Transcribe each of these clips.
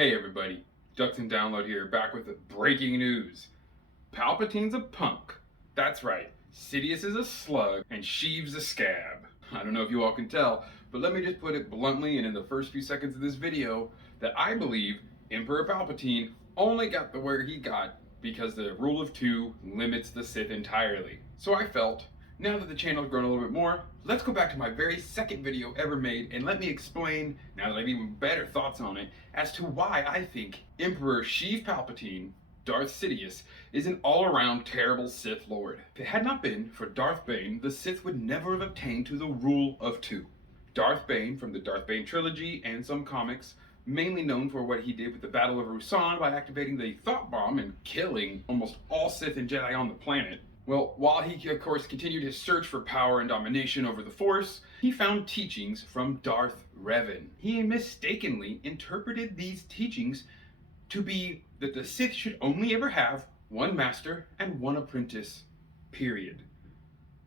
Hey everybody, Ducks and Download here, back with the breaking news. Palpatine's a punk. That's right, Sidious is a slug, and Sheev's a scab. I don't know if you all can tell, but let me just put it bluntly and in the first few seconds of this video, that I believe Emperor Palpatine only got the where he got because the rule of two limits the Sith entirely. So I felt, now that the channel's grown a little bit more, let's go back to my very second video ever made and let me explain, now that I have even better thoughts on it, as to why I think Emperor Sheev Palpatine, Darth Sidious, is an all-around terrible Sith Lord. If it had not been for Darth Bane, the Sith would never have obtained to the rule of two. Darth Bane, from the Darth Bane trilogy and some comics, mainly known for what he did with the Battle of Ruusan by activating the Thought Bomb and killing almost all Sith and Jedi on the planet. Well, while he, of course, continued his search for power and domination over the Force, he found teachings from Darth Revan. He mistakenly interpreted these teachings to be that the Sith should only ever have one master and one apprentice, period.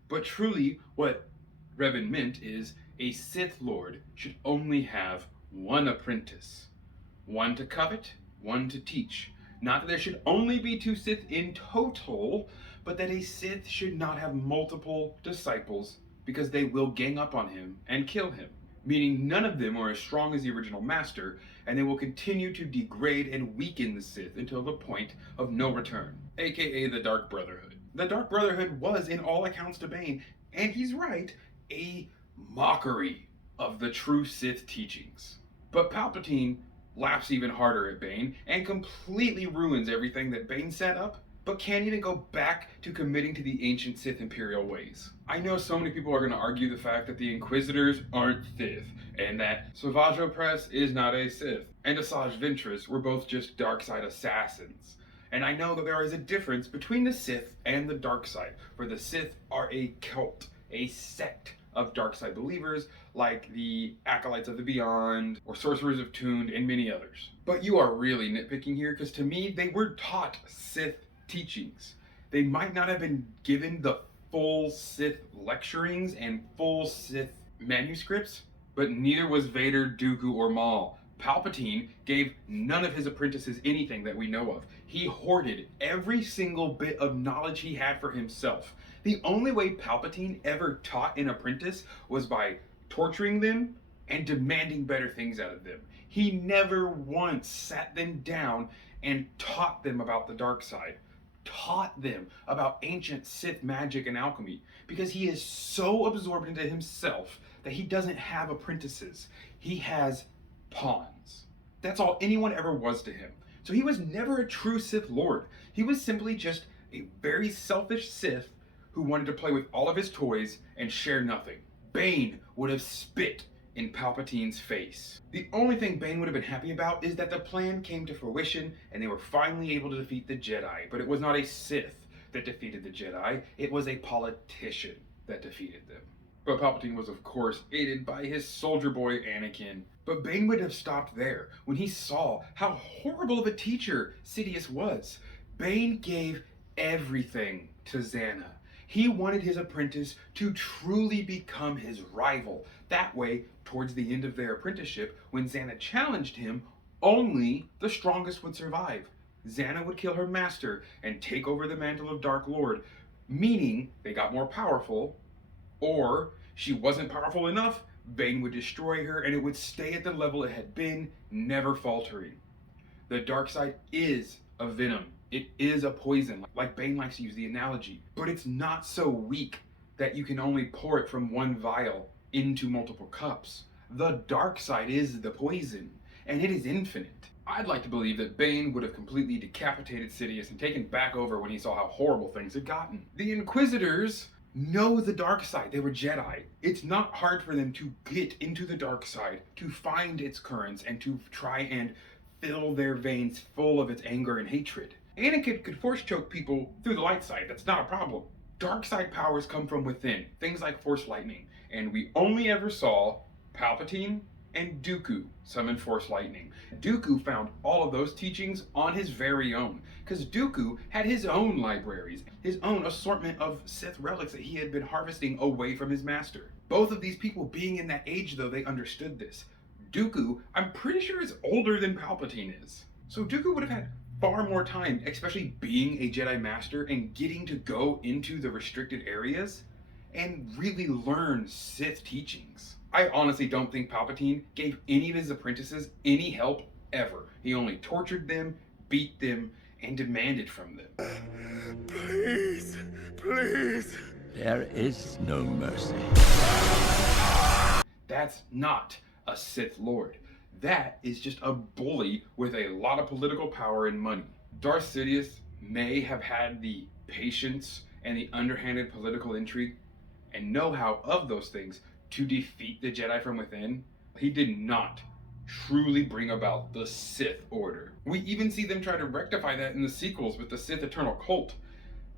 But truly, what Revan meant is a Sith Lord should only have one apprentice. One to covet, one to teach. Not that there should only be two Sith in total, but that a Sith should not have multiple disciples because they will gang up on him and kill him. Meaning none of them are as strong as the original master, and they will continue to degrade and weaken the Sith until the point of no return, aka the Dark Brotherhood. The Dark Brotherhood was, in all accounts to Bane, and he's right, a mockery of the true Sith teachings. But Palpatine laughs even harder at Bane and completely ruins everything that Bane set up, but can't even go back to committing to the ancient Sith Imperial ways. I know so many people are going to argue the fact that the Inquisitors aren't Sith, and that Savage Opress is not a Sith, and Asajj Ventress were both just dark side assassins. And I know that there is a difference between the Sith and the dark side, for the Sith are a cult, a sect of dark side believers like the Acolytes of the Beyond or Sorcerers of Tuned and many others. But you are really nitpicking here, because to me they were taught Sith teachings. They might not have been given the full Sith lecturings and full Sith manuscripts, but neither was Vader, Dooku, or Maul. Palpatine gave none of his apprentices anything that we know of. He hoarded every single bit of knowledge he had for himself. The only way Palpatine ever taught an apprentice was by torturing them and demanding better things out of them. He never once sat them down and taught them about the dark side, taught them about ancient Sith magic and alchemy, because he is so absorbed into himself that he doesn't have apprentices. He has pawns. That's all anyone ever was to him. So he was never a true Sith Lord. He was simply just a very selfish Sith who wanted to play with all of his toys and share nothing. Bane would have spit in Palpatine's face. The only thing Bane would have been happy about is that the plan came to fruition and they were finally able to defeat the Jedi. But it was not a Sith that defeated the Jedi, it was a politician that defeated them. But Palpatine was of course aided by his soldier boy Anakin. But Bane would have stopped there when he saw how horrible of a teacher Sidious was. Bane gave everything to Zannah. He wanted his apprentice to truly become his rival. That way, towards the end of their apprenticeship, when Zannah challenged him, only the strongest would survive. Zannah would kill her master and take over the mantle of Dark Lord, meaning they got more powerful, or she wasn't powerful enough, Bane would destroy her and it would stay at the level it had been, never faltering. The dark side is a venom. It is a poison, like Bane likes to use the analogy, but it's not so weak that you can only pour it from one vial into multiple cups. The dark side is the poison, and it is infinite. I'd like to believe that Bane would have completely decapitated Sidious and taken back over when he saw how horrible things had gotten. The Inquisitors know the dark side. They were Jedi. It's not hard for them to get into the dark side, to find its currents, and to try and fill their veins full of its anger and hatred. Anakin could force choke people through the light side, that's not a problem. Dark side powers come from within, things like force lightning, and we only ever saw Palpatine and Dooku summon force lightning. Dooku found all of those teachings on his very own, because Dooku had his own libraries, his own assortment of Sith relics that he had been harvesting away from his master. Both of these people being in that age though, they understood this. Dooku, I'm pretty sure, is older than Palpatine is. So Dooku would have had far more time, especially being a Jedi Master and getting to go into the restricted areas and really learn Sith teachings. I honestly don't think Palpatine gave any of his apprentices any help ever. He only tortured them, beat them, and demanded from them. Please, please. There is no mercy. That's not a Sith Lord. That is just a bully with a lot of political power and money. Darth Sidious may have had the patience and the underhanded political intrigue and know-how of those things to defeat the Jedi from within. He did not truly bring about the Sith Order. We even see them try to rectify that in the sequels with the Sith Eternal Cult.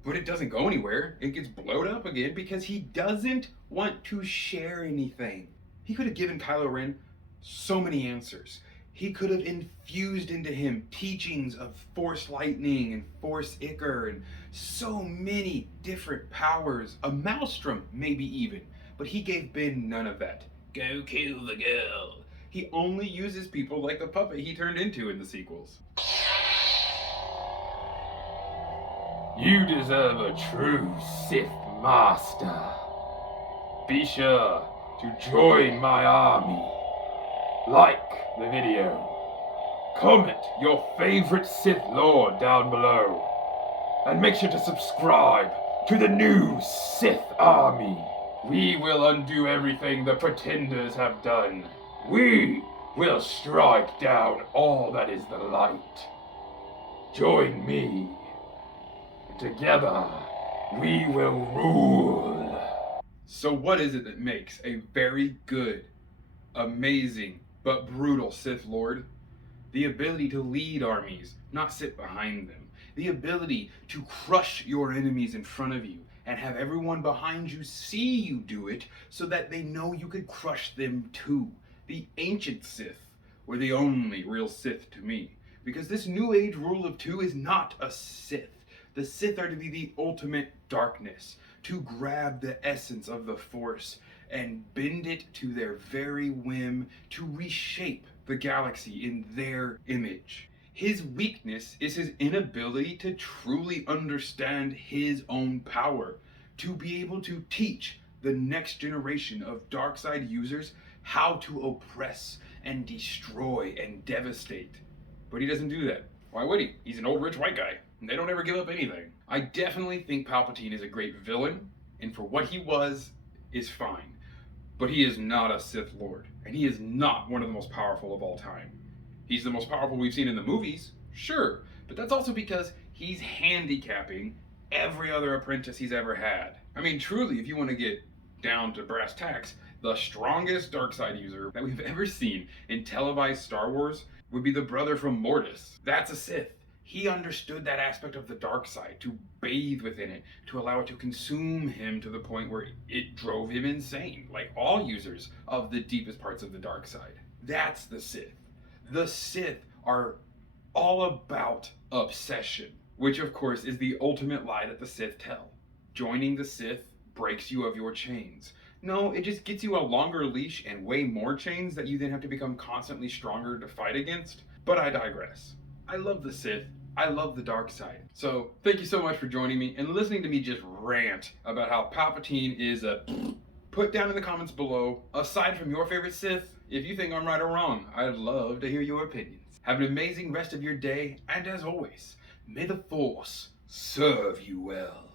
But it doesn't go anywhere. It gets blown up again because he doesn't want to share anything. He could have given Kylo Ren so many answers. He could have infused into him teachings of Force Lightning and Force Ichor and so many different powers. A Maelstrom, maybe even. But he gave Ben none of that. Go kill the girl. He only uses people like the puppet he turned into in the sequels. You deserve a true Sith Master. Be sure to join my army. Like the video. Comment your favorite Sith Lord down below. And make sure to subscribe to the new Sith Army. We will undo everything the pretenders have done. We will strike down all that is the light. Join me. Together, we will rule. So what is it that makes a very good, amazing, but brutal Sith Lord? The ability to lead armies, not sit behind them. The ability to crush your enemies in front of you and have everyone behind you see you do it so that they know you could crush them too. The ancient Sith were the only real Sith to me, because this new age rule of two is not a Sith. The Sith are to be the ultimate darkness, to grab the essence of the Force and bend it to their very whim, to reshape the galaxy in their image. His weakness is his inability to truly understand his own power, to be able to teach the next generation of dark side users how to oppress and destroy and devastate. But he doesn't do that. Why would he? He's an old rich white guy. And they don't ever give up anything. I definitely think Palpatine is a great villain, and for what he was, is fine. But he is not a Sith Lord, and he is not one of the most powerful of all time. He's the most powerful we've seen in the movies, sure, but that's also because he's handicapping every other apprentice he's ever had. I mean, truly, if you want to get down to brass tacks, the strongest dark side user that we've ever seen in televised Star Wars would be the brother from Mortis. That's a Sith. He understood that aspect of the dark side, to bathe within it, to allow it to consume him to the point where it drove him insane, like all users of the deepest parts of the dark side. That's the Sith. The Sith are all about obsession, which of course is the ultimate lie that the Sith tell. Joining the Sith breaks you of your chains. No, it just gets you a longer leash and way more chains that you then have to become constantly stronger to fight against. But I digress. I love the Sith. I love the dark side. So thank you so much for joining me and listening to me just rant about how Palpatine is a... Put down in the comments below, aside from your favorite Sith, if you think I'm right or wrong. I'd love to hear your opinions. Have an amazing rest of your day, and as always, may the Force serve you well.